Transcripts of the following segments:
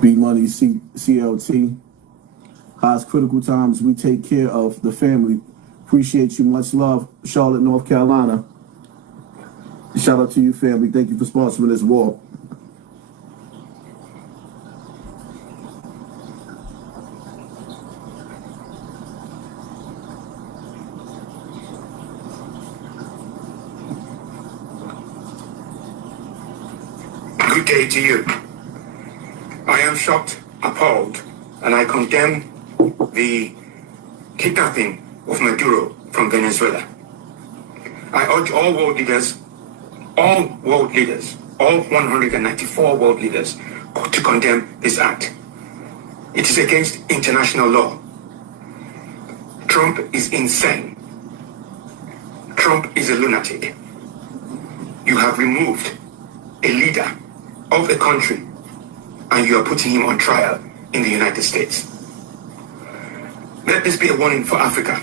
B Money CLT. Highest critical times, we take care of the family. Appreciate you. Much love. Charlotte, North Carolina. Shout out to you, family. Thank you for sponsoring this war. Good day to you. I am shocked, appalled, and I condemn the kidnapping of Maduro from Venezuela. I urge all world leaders, all 194 world leaders, to condemn this act. It is against international law. Trump is insane. Trump is a lunatic. You have removed a leader of a country and you are putting him on trial in the United States. Let this be a warning for Africa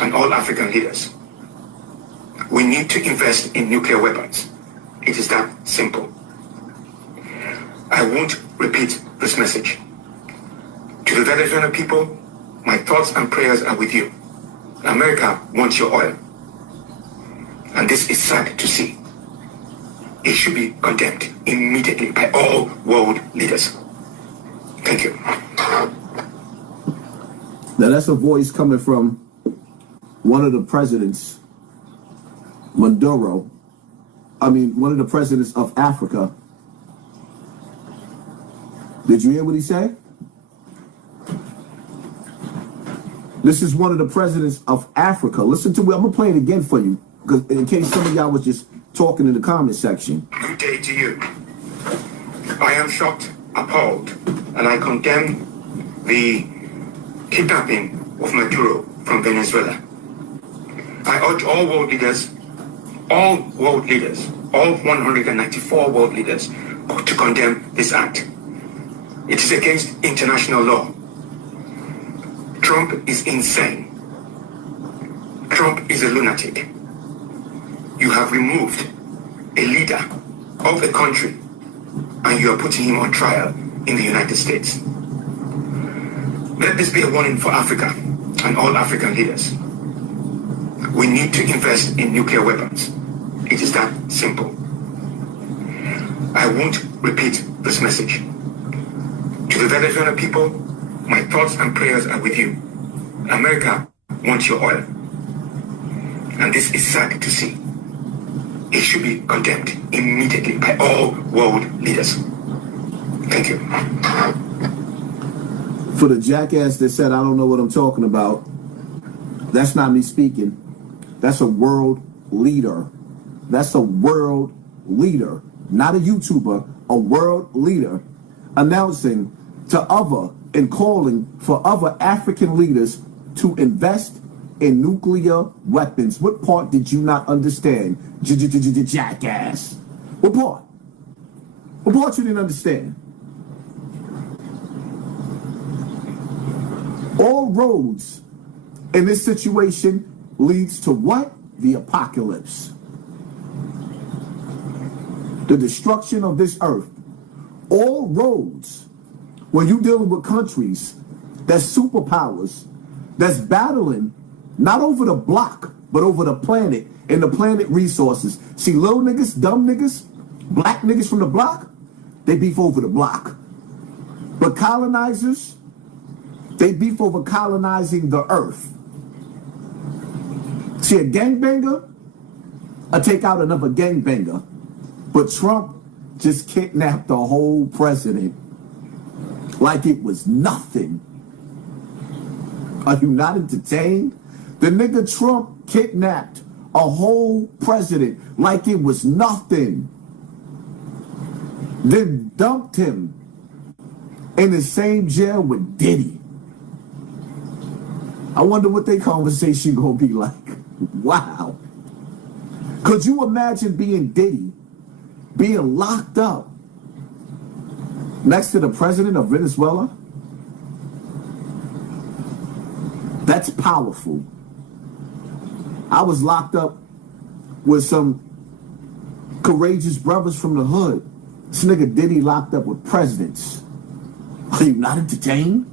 and all African leaders. We need to invest in nuclear weapons. It is that simple. I won't repeat this message. To the Venezuelan people, my thoughts and prayers are with you. America wants your oil. And this is sad to see. It should be condemned immediately by all world leaders. Thank you. Now that's a voice coming from one of the presidents, Maduro. One of the presidents of Africa. Did you hear what he said? This is one of the presidents of Africa. Listen to it. I'm going to play it again for you, because in case some of y'all was just talking in the comment section. Good day to you. I am shocked, appalled, and I condemn the kidnapping of Maduro from Venezuela. I urge all world leaders, all 194 world leaders, to condemn this act. It is against international law. Trump is insane. Trump is a lunatic. You have removed a leader of a country and you are putting him on trial in the United States. Let this be a warning for Africa and all African leaders. We need to invest in nuclear weapons. It is that simple. I won't repeat this message. To the Venezuelan people, my thoughts and prayers are with you. America wants your oil. And this is sad to see. It should be condemned immediately by all world leaders. Thank you. For the jackass that said, I don't know what I'm talking about, that's not me speaking. That's a world leader. That's a world leader, not a YouTuber, a world leader announcing to other and calling for other African leaders to invest in nuclear weapons. What part did you not understand, jackass? What part? What part you didn't understand? All roads in this situation leads to what? The apocalypse. The destruction of this earth. All roads, when you're dealing with countries that's superpowers, that's battling not over the block, but over the planet and the planet resources. See, little niggas, dumb niggas, black niggas from the block, they beef over the block. But colonizers, they beef over colonizing the earth. See, a gangbanger, I take out another gangbanger. But Trump just kidnapped the whole president like it was nothing. Are you not entertained? The nigga Trump kidnapped a whole president like it was nothing. Then dumped him in the same jail with Diddy. I wonder what their conversation gonna be like. Wow. Could you imagine being Diddy, being locked up next to the president of Venezuela? That's powerful. I was locked up with some courageous brothers from the hood. This nigga Diddy locked up with presidents. Are you not entertained?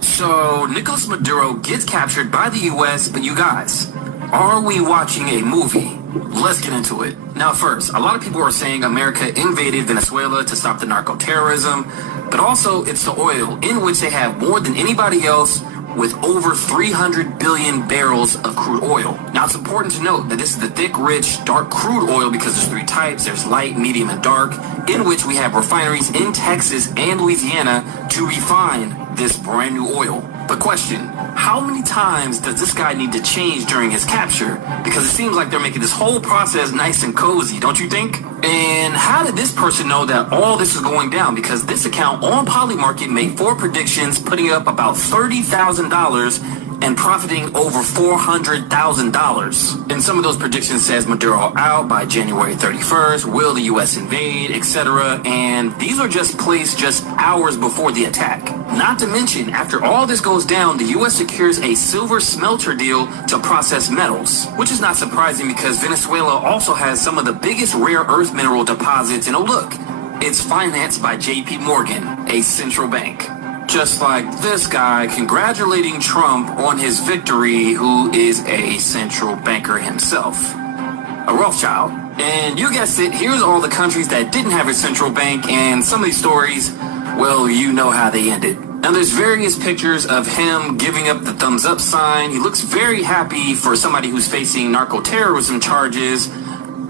So, Nicolas Maduro gets captured by the U.S., but you guys, are we watching a movie? Let's get into it. Now first, a lot of people are saying America invaded Venezuela to stop the narco-terrorism, but also it's the oil, in which they have more than anybody else, with over 300 billion barrels of crude oil. Now it's important to note that this is the thick, rich, dark crude oil because there's three types. There's light, medium, and dark, in which we have refineries in Texas and Louisiana to refine this brand new oil. But question, how many times does this guy need to change during his capture? Because it seems like they're making this whole process nice and cozy, don't you think? And how did this person know that all this is going down? Because this account on Polymarket made 4 predictions, putting up about $30,000 and profiting over $400,000. And some of those predictions says Maduro out by January 31st, will the U.S. invade, etc. And these are just placed just hours before the attack. Not to mention, after all this goes down, the U.S. secures a silver smelter deal to process metals, which is not surprising because Venezuela also has some of the biggest rare earth mineral deposits. And oh look, it's financed by J.P. Morgan, a central bank. Just like this guy congratulating Trump on his victory, who is a central banker himself, a Rothschild. And you guessed it, here's all the countries that didn't have a central bank, and some of these stories, well, you know how they ended. Now there's various pictures of him giving up the thumbs up sign. He looks very happy for somebody who's facing narco-terrorism charges,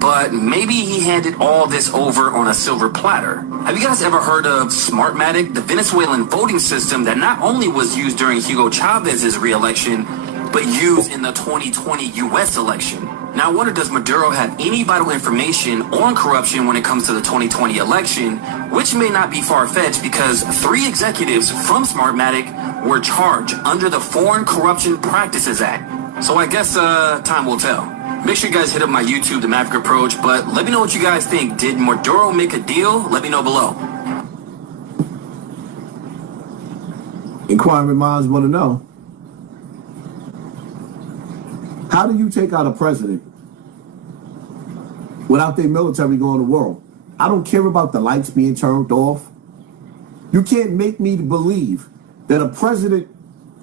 but maybe he handed all this over on a silver platter. Have you guys ever heard of Smartmatic, the Venezuelan voting system that not only was used during Hugo Chavez's re-election, but used in the 2020 U.S. election? Now I wonder, does Maduro have any vital information on corruption when it comes to the 2020 election, which may not be far-fetched because 3 executives from Smartmatic were charged under the Foreign Corruption Practices Act. So I guess time will tell. Make sure you guys hit up my YouTube, The Maverick Approach, but let me know what you guys think. Did Maduro make a deal? Let me know below. Inquiring minds want to know. How do you take out a president without their military going to war? I don't care about the lights being turned off. You can't make me believe that a president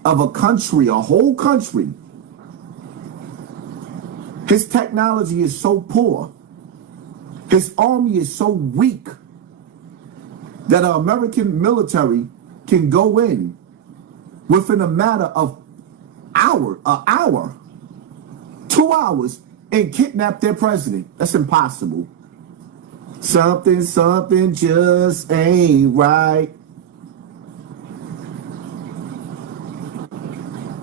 of a country, a whole country, his technology is so poor, his army is so weak, that an American military can go in within a matter of an hour, 2 hours, and kidnap their president. That's impossible. Something just ain't right.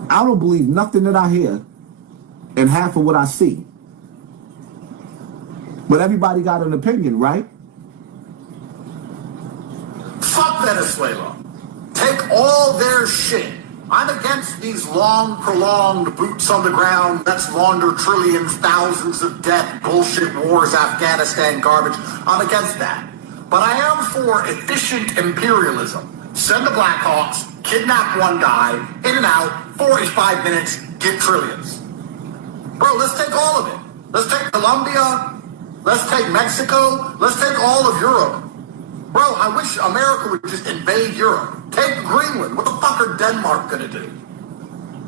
I don't believe nothing that I hear and half of what I see. But everybody got an opinion, right? Fuck Venezuela. Take all their shit. I'm against these long, prolonged boots on the ground, let's launder trillions, thousands of death, bullshit wars, Afghanistan garbage. I'm against that. But I am for efficient imperialism. Send the Blackhawks, kidnap one guy, in and out, 45 minutes, get trillions. Bro, let's take all of it. Let's take Colombia. Let's take Mexico. Let's take all of Europe. Bro, I wish America would just invade Europe. Take Greenland. What the fuck are Denmark gonna do?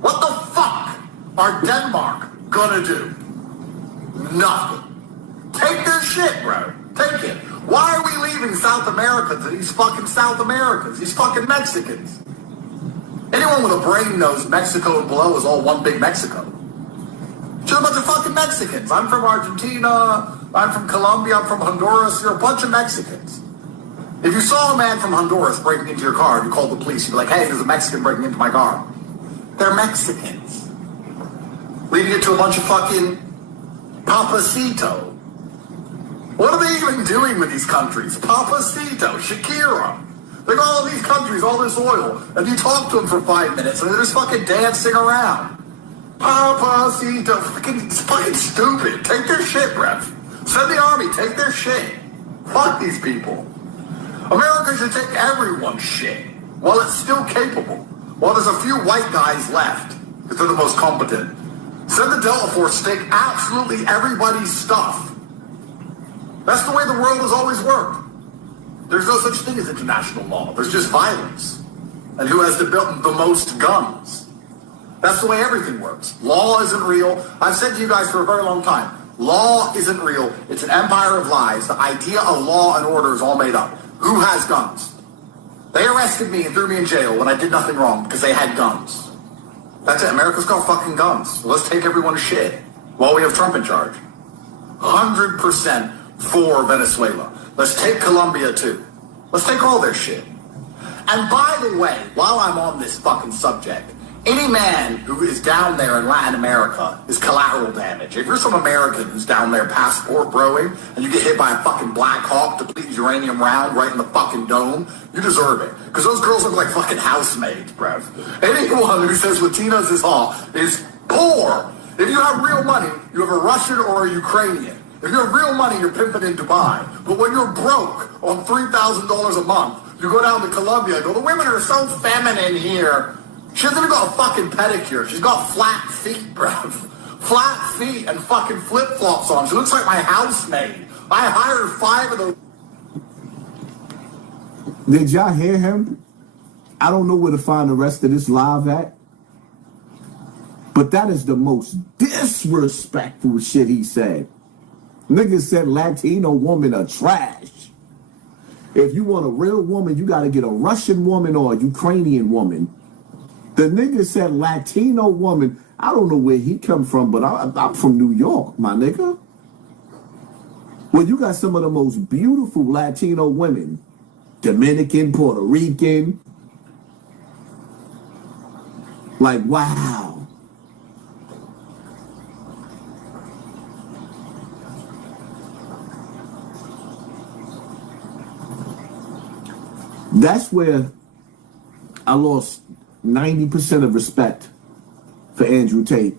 What the fuck are Denmark gonna do? Nothing. Take their shit, bro. Take it. Why are we leaving South America to these fucking South Americans, these fucking Mexicans? Anyone with a brain knows Mexico and below is all one big Mexico. Just a bunch of fucking Mexicans. I'm from Argentina. I'm from Colombia. I'm from Honduras. You're a bunch of Mexicans. If you saw a man from Honduras breaking into your car and you called the police, you'd be like, hey, there's a Mexican breaking into my car. They're Mexicans. Leading it to a bunch of fucking Papacito. What are they even doing with these countries? Papacito, Shakira. They got all these countries, all this oil, and you talk to them for 5 minutes and they're just fucking dancing around. Papacito, it's fucking stupid. Take their shit, Rev. Send the army, take their shit. Fuck these people. America should take everyone's shit while it's still capable. While there's a few white guys left, because they're the most competent. Send the Delta Force to take absolutely everybody's stuff. That's the way the world has always worked. There's no such thing as international law. There's just violence. And who has the most guns? That's the way everything works. Law isn't real. I've said to you guys for a very long time, law isn't real. It's an empire of lies. The idea of law and order is all made up. Who has guns? They arrested me and threw me in jail when I did nothing wrong because they had guns. That's it. America's got fucking guns. So let's take everyone to shit while we have Trump in charge. 100% for Venezuela. Let's take Colombia too. Let's take all their shit. And by the way, while I'm on this fucking subject, any man who is down there in Latin America is collateral damage. If you're some American who's down there passport broing and you get hit by a fucking Black Hawk depleted uranium round right in the fucking dome, you deserve it. Because those girls look like fucking housemaids, bruv. Anyone who says Latinos is poor. If you have real money, you have a Russian or a Ukrainian. If you have real money, you're pimping in Dubai. But when you're broke on $3,000 a month, you go down to Colombia and go, the women are so feminine here. She hasn't even got a fucking pedicure. She's got flat feet, bruv. Flat feet and fucking flip-flops on. She looks like my housemaid. I hired 5 of those. Did y'all hear him? I don't know where to find the rest of this live at. But that is the most disrespectful shit he said. Niggas said Latino women are trash. If you want a real woman, you got to get a Russian woman or a Ukrainian woman. The nigga said Latino woman. I don't know where he come from, but I'm from New York, my nigga. Well, you got some of the most beautiful Latino women. Dominican, Puerto Rican. Like, wow. That's where I lost 90% of respect for Andrew Tate.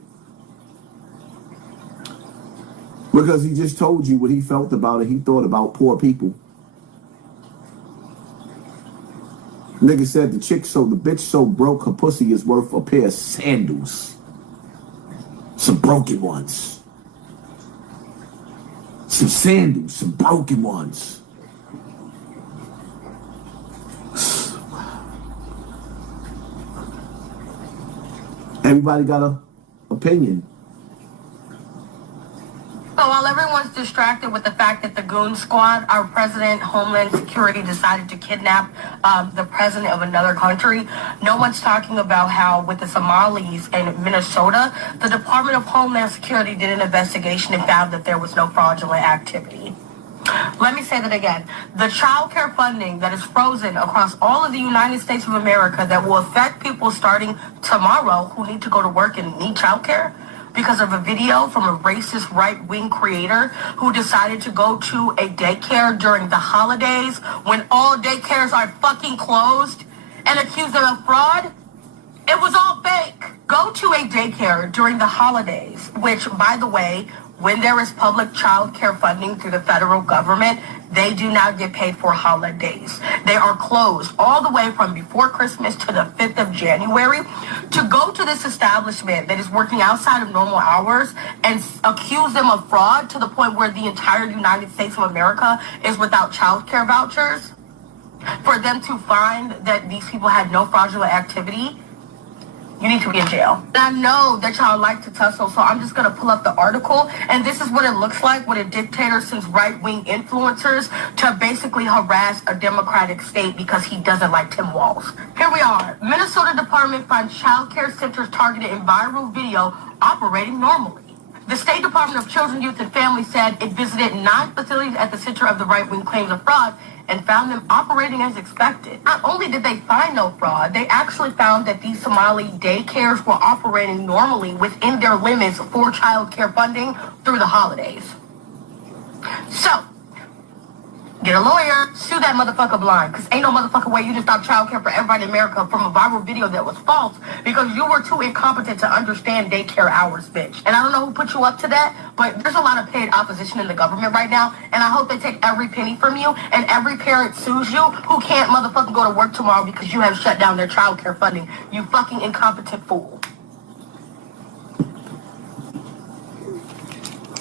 Because he just told you what he felt about it. He thought about poor people. Nigga said the bitch so broke her pussy is worth a pair of sandals. Some broken ones. Some sandals, some broken ones. Everybody got an opinion. So while everyone's distracted with the fact that the Goon Squad, our president, Homeland Security, decided to kidnap the president of another country, no one's talking about how with the Somalis in Minnesota, the Department of Homeland Security did an investigation and found that there was no fraudulent activity. Let me say that again. The child care funding that is frozen across all of the United States of America that will affect people starting tomorrow who need to go to work and need child care because of a video from a racist right-wing creator who decided to go to a daycare during the holidays when all daycares are fucking closed and accuse them of fraud. It was all fake. Go to a daycare during the holidays, which, by the way, when there is public child care funding through the federal government, they do not get paid for holidays. They are closed all the way from before Christmas to the 5th of January. To go to this establishment that is working outside of normal hours and accuse them of fraud to the point where the entire United States of America is without child care vouchers, for them to find that these people had no fraudulent activity, you need to be in jail. And I know that y'all like to tussle, so I'm just going to pull up the article. And this is what it looks like when a dictator sends right-wing influencers to basically harass a democratic state because he doesn't like Tim Walz. Here we are. Minnesota Department finds child care centers targeted in viral video operating normally. The State Department of Children, Youth, and Families said it visited 9 facilities at the center of the right-wing claims of fraud and found them operating as expected. Not only did they find no fraud, they actually found that these Somali daycares were operating normally within their limits for child care funding through the holidays. So, get a lawyer, sue that motherfucker blind, because ain't no motherfucking way you just stop child care for everybody in America from a viral video that was false because you were too incompetent to understand daycare hours, bitch. And I don't know who put you up to that, but there's a lot of paid opposition in the government right now, and I hope they take every penny from you, and every parent sues you who can't motherfucking go to work tomorrow because you have shut down their child care funding. You fucking incompetent fool.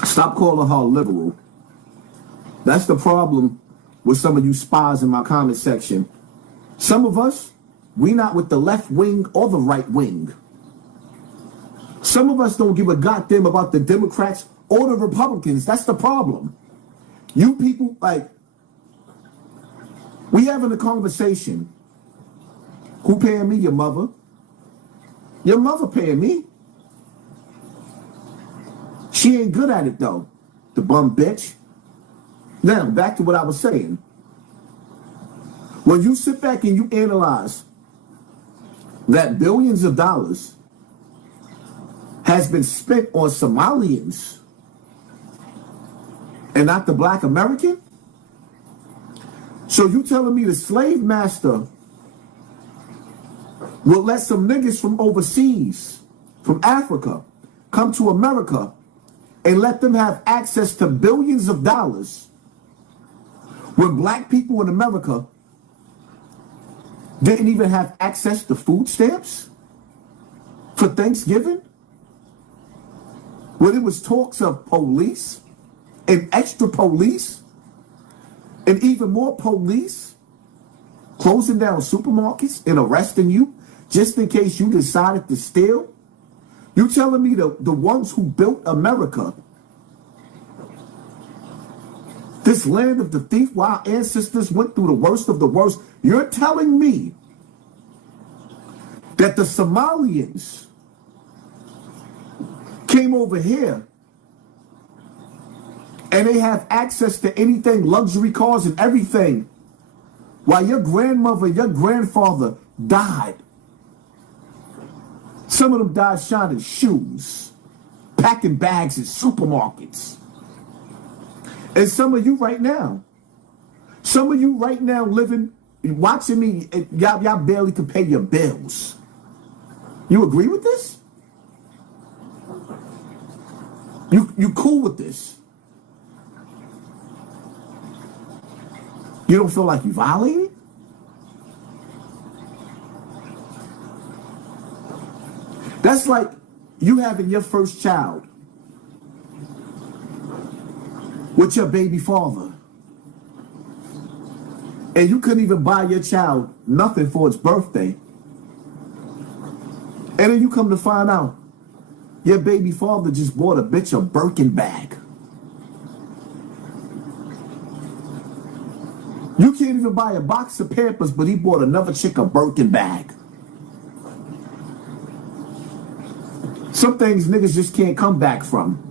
Stop calling her liberal. That's the problem with some of you spies in my comment section. Some of us, we not with the left wing or the right wing. Some of us don't give a goddamn about the Democrats or the Republicans. That's the problem. You people, like, we having a conversation. Who paying me? Your mother. Your mother paying me. She ain't good at it though, the bum bitch. Now, back to what I was saying. When you sit back and you analyze that billions of dollars has been spent on Somalians and not the black American, so you telling me the slave master will let some niggas from overseas, from Africa, come to America and let them have access to billions of dollars when black people in America didn't even have access to food stamps for Thanksgiving? When it was talks of police and extra police and even more police closing down supermarkets and arresting you just in case you decided to steal? You telling me the ones who built America, this land of the thief, where our ancestors went through the worst of the worst, you're telling me that the Somalians came over here and they have access to anything, luxury cars and everything, while your grandmother, your grandfather died. Some of them died shining shoes, packing bags in supermarkets. And some of you right now living, watching me, y'all barely can pay your bills. You agree with this? You cool with this? You don't feel like you violated? That's like you having your first child with your baby father, and you couldn't even buy your child nothing for its birthday. And then you come to find out your baby father just bought a bitch a Birkin bag. You can't even buy a box of Pampers, but he bought another chick a Birkin bag. Some things niggas just can't come back from.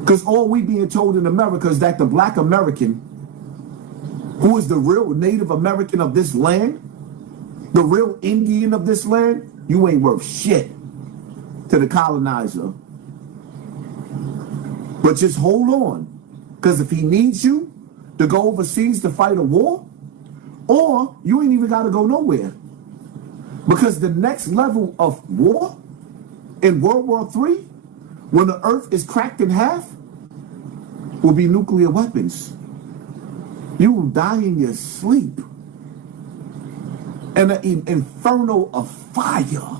Because all we being told in America is that the black American, who is the real Native American of this land, the real Indian of this land, you ain't worth shit to the colonizer. But just hold on. Because if he needs you to go overseas to fight a war, or you ain't even got to go nowhere. Because the next level of war in World War III, when the earth is cracked in half, will be nuclear weapons. You will die in your sleep. And an inferno of fire